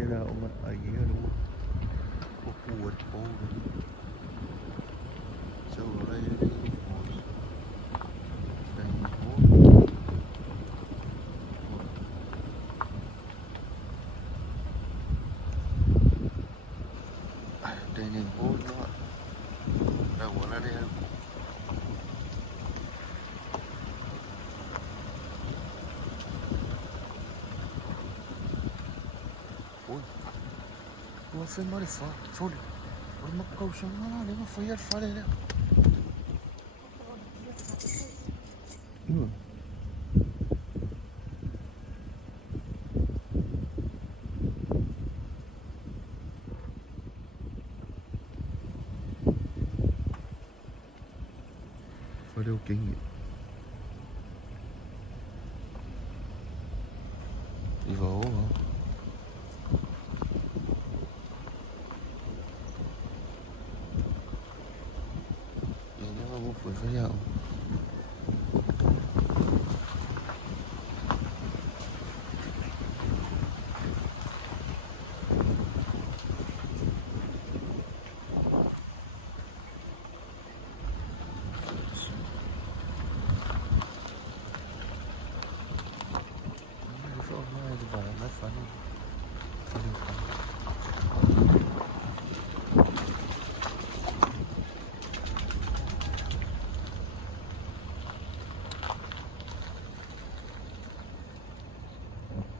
get out om man ayer och på ett bågen. Så är det i oss. Den bågen. Den bågen. Där var det. Oi. Varför är det far? Sorry. Var det kausang na ni fire fire na. Var det okej? I var over. Ja, det var hvorfor så jeg